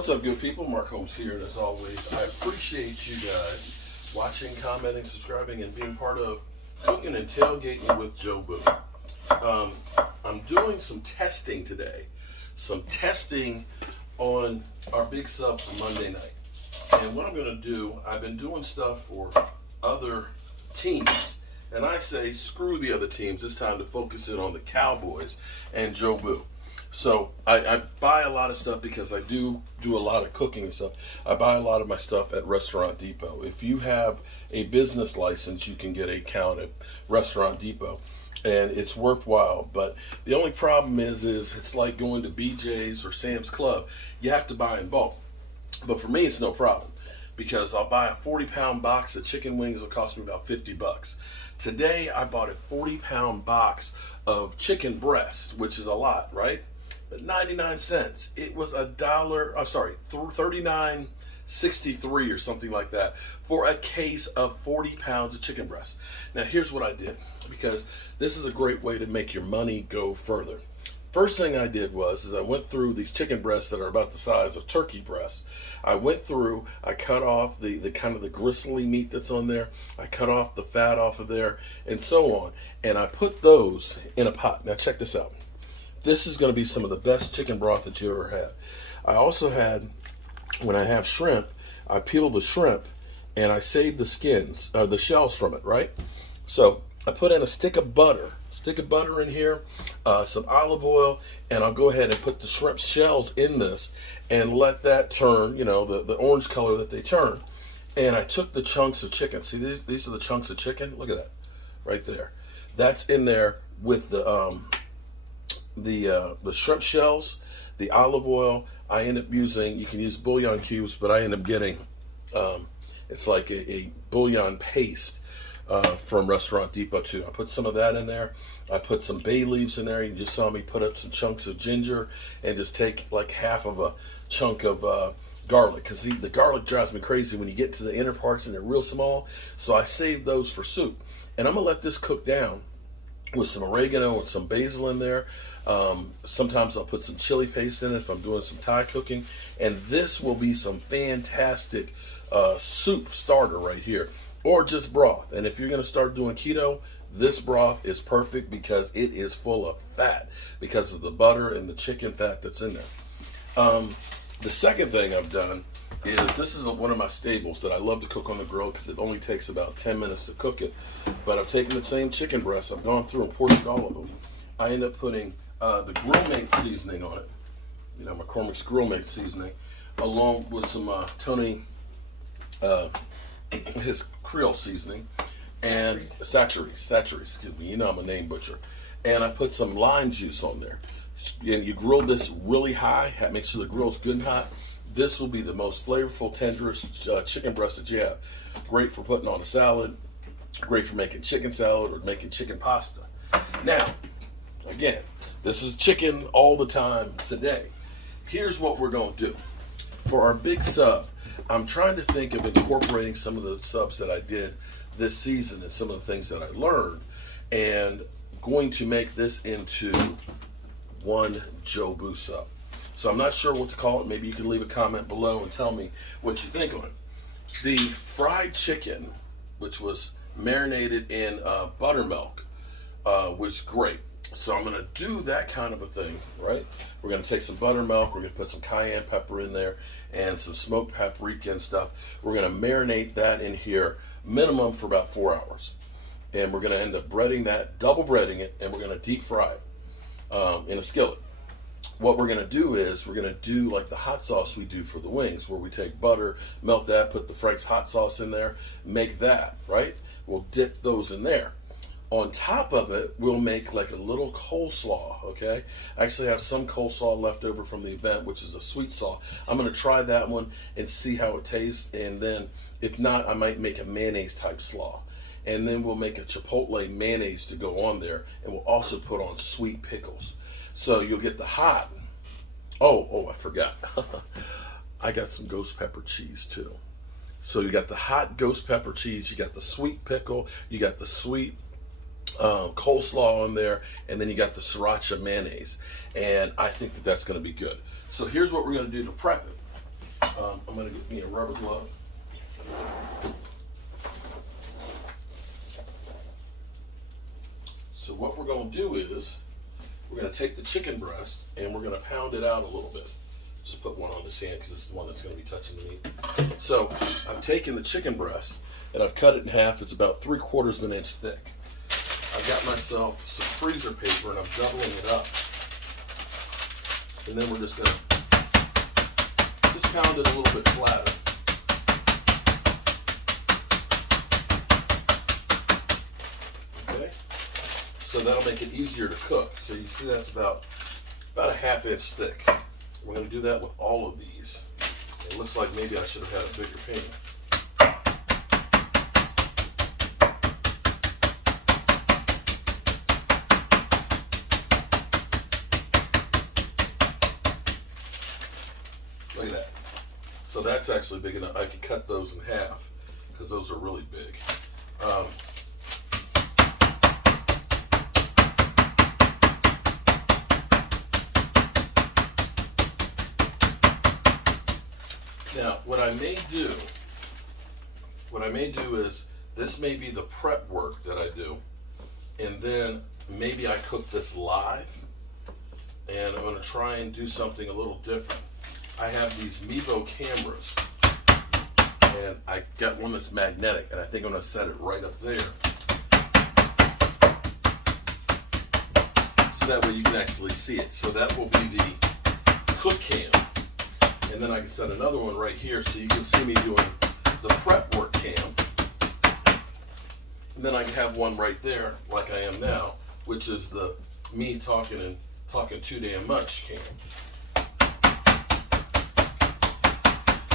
What's up, good people? Mark Holmes here, and as always, I appreciate you guys watching, commenting, subscribing, and being part of Cooking and Tailgating with Jobu. I'm doing some testing today. Some testing on our big sub for Monday night. And what I'm going to do, I've been doing stuff for other teams. And I say, screw the other teams. It's time to focus in on the Cowboys and Jobu. So I buy a lot of stuff because I do a lot of cooking and stuff. I buy a lot of my stuff at Restaurant Depot. If you have a business license, you can get an account at Restaurant Depot, and it's worthwhile. But the only problem is it's like going to BJ's or Sam's Club. You have to buy in bulk. But for me, it's no problem because I'll buy a 40-pound box of chicken wings. It'll cost me about $50. Today, I bought a 40-pound box of chicken breast, which is a lot, right? But 99 cents. It was $39.63 or something like that for a case of 40 pounds of chicken breast. Now here's what I did, because this is a great way to make your money go further. First thing I did was I went through these chicken breasts that are about the size of turkey breasts. I went through, I cut off the kind of the gristly meat that's on there. I cut off the fat off of there and so on. And I put those in a pot. Now check this out. This is going to be some of the best chicken broth that you ever had. I also had, when I have shrimp, I peel the shrimp and I save the skins, the shells from it, right? So I put in a stick of butter in here, some olive oil, and I'll go ahead and put the shrimp shells in this and let that turn, you know, the orange color that they turn. And I took the chunks of chicken. See, these are the chunks of chicken. Look at that, right there. That's in there with the shrimp shells, the olive oil. I end up using, you can use bouillon cubes, but I end up getting, it's like a bouillon paste from Restaurant Depot too. I put some of that in there. I put some bay leaves in there. You just saw me put up some chunks of ginger and just take like half of a chunk of garlic, because the garlic drives me crazy when you get to the inner parts and they're real small. So I saved those for soup. And I'm gonna let this cook down with some oregano and some basil in there. Sometimes I'll put some chili paste in it if I'm doing some Thai cooking. And this will be some fantastic soup starter right here, or just broth. And if you're going to start doing keto, this broth is perfect because it is full of fat because of the butter and the chicken fat that's in there. The second thing I've done is, this is one of my staples that I love to cook on the grill because it only takes about 10 minutes to cook it. But I've taken the same chicken breast, I've gone through and portioned all of them. I end up putting the Grill Mate seasoning on it, you know, McCormick's Grill Mate seasoning, along with some Tony, his Creole seasoning, and Satcheries, excuse me, you know I'm a name butcher. And I put some lime juice on there. And you grill this really high, make sure the grill's good and hot. This will be the most flavorful, tenderest chicken breast that you have. Great for putting on a salad, great for making chicken salad or making chicken pasta. Now, again, this is chicken all the time today. Here's what we're going to do. For our big sub, I'm trying to think of incorporating some of the subs that I did this season and some of the things that I learned, and going to make this into one Jobu sub. So I'm not sure what to call it. Maybe you can leave a comment below and tell me what you think on it. The fried chicken, which was marinated in buttermilk, was great. So I'm going to do that kind of a thing, right? We're going to take some buttermilk, we're going to put some cayenne pepper in there and some smoked paprika and stuff. We're going to marinate that in here minimum for about 4 hours. And we're going to end up breading that, double breading it, and we're going to deep fry it in a skillet. What we're going to do is we're going to do like the hot sauce we do for the wings, where we take butter, melt that, put the Frank's hot sauce in there, make that, right? We'll dip those in there. On top of it, we'll make like a little coleslaw, okay? I actually have some coleslaw left over from the event, which is a sweet sauce. I'm going to try that one and see how it tastes, and then if not, I might make a mayonnaise type slaw. And then we'll make a chipotle mayonnaise to go on there, and we'll also put on sweet pickles. So you'll get the hot. Oh, I forgot. I got some ghost pepper cheese too. So you got the hot ghost pepper cheese, you got the sweet pickle, you got the sweet coleslaw on there, and then you got the sriracha mayonnaise. And I think that that's going to be good. So here's what we're going to do to prep it. I'm going to get me a rubber glove. So what we're going to do is we're going to take the chicken breast and we're going to pound it out a little bit. Just put one on this hand because it's the one that's going to be touching the meat. So I've taken the chicken breast and I've cut it in half. It's about 3/4 of an inch thick. I've got myself some freezer paper and I'm doubling it up. And then we're just going to pound it a little bit flatter. Okay? So that'll make it easier to cook. So you see that's about a 1/2 inch thick. We're going to do that with all of these. It looks like maybe I should have had a bigger pan. Look at that. So that's actually big enough. I can cut those in half because those are really big. Now, what I may do is, this may be the prep work that I do, and then maybe I cook this live, and I'm going to try and do something a little different. I have these Mevo cameras, and I got one that's magnetic, and I think I'm going to set it right up there. So that way you can actually see it. So that will be the cook cam. And then I can set another one right here so you can see me doing the prep work cam. And then I can have one right there, like I am now, which is the me talking too damn much cam.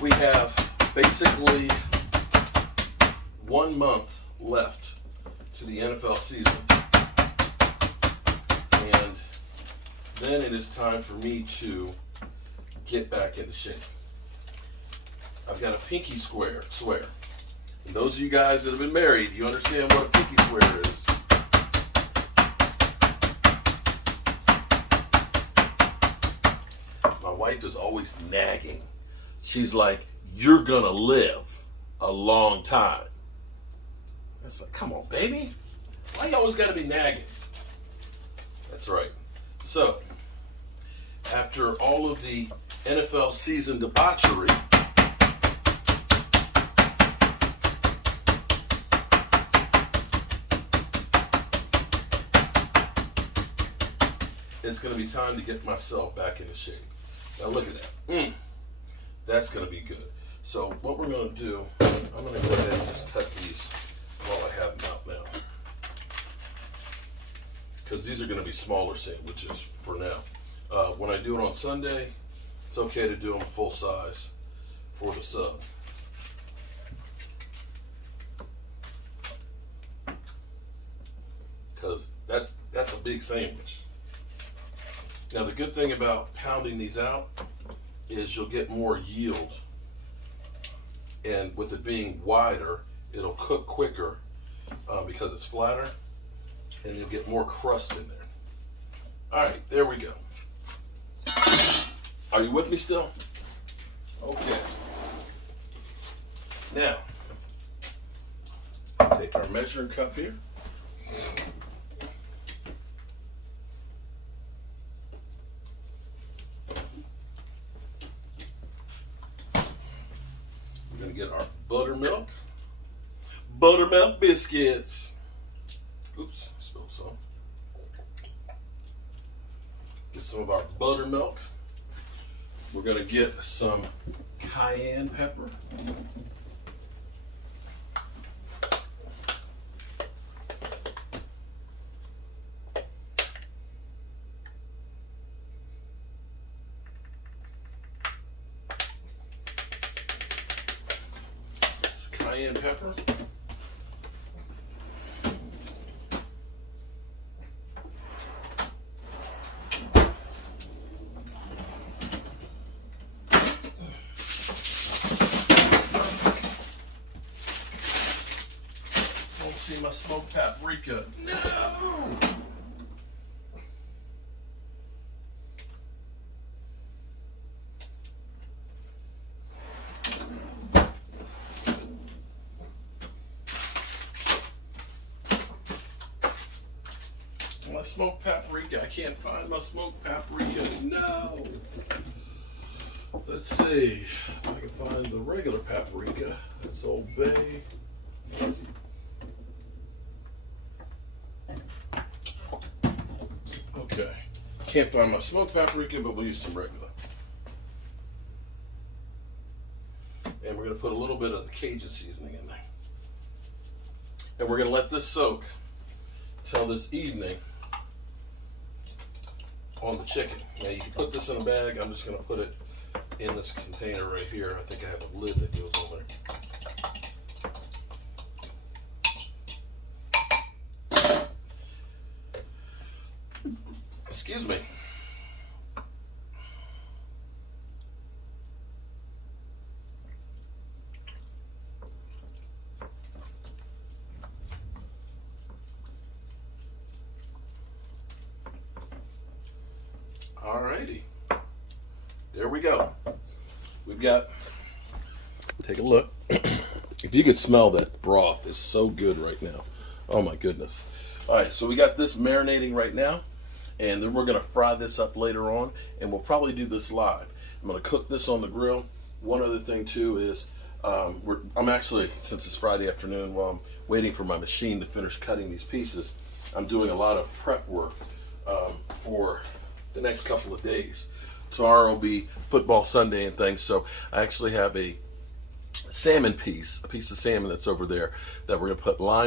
We have basically 1 month left to the NFL season. And then it is time for me to get back into shape. I've got a pinky swear. And those of you guys that have been married, you understand what a pinky swear is. My wife is always nagging. She's like, you're gonna live a long time. It's like, come on, baby. Why you always gotta be nagging? That's right. So, after all of the NFL season debauchery, it's going to be time to get myself back into shape. Now look at that. That's going to be good. So what we're going to do, I'm going to go ahead and just cut these while I have them out now. Because these are going to be smaller sandwiches for now. When I do it on Sunday, it's okay to do them full size for the sub. Because that's a big sandwich. Now the good thing about pounding these out is you'll get more yield. And with it being wider, it'll cook quicker because it's flatter, and you'll get more crust in there. All right, there we go. Are you with me still? Okay. Now, take our measuring cup here. We're going to get our buttermilk biscuits. Oops, I spilled some. Get some of our buttermilk. We're going to get some cayenne pepper. Cayenne pepper. See my smoked paprika. No! smoked paprika. I can't find my smoked paprika. No. Let's see if I can find the regular paprika. That's Old Bay. Okay. Can't find my smoked paprika, but we'll use some regular. And we're going to put a little bit of the Cajun seasoning in there. And we're going to let this soak till this evening on the chicken. Now you can put this in a bag. I'm just going to put it in this container right here. I think I have a lid that goes on there. Excuse me. Alrighty, there we go. We've got, take a look. If you could smell that broth, it's so good right now. Oh my goodness. All right, so we got this marinating right now, and then we're gonna fry this up later on, and we'll probably do this live. I'm gonna cook this on the grill. One other thing too is, I'm actually, since it's Friday afternoon, while I'm waiting for my machine to finish cutting these pieces, I'm doing a lot of prep work for the next couple of days. Tomorrow will be football Sunday and things, so I actually have a salmon piece, a piece of salmon that's over there that we're gonna put lime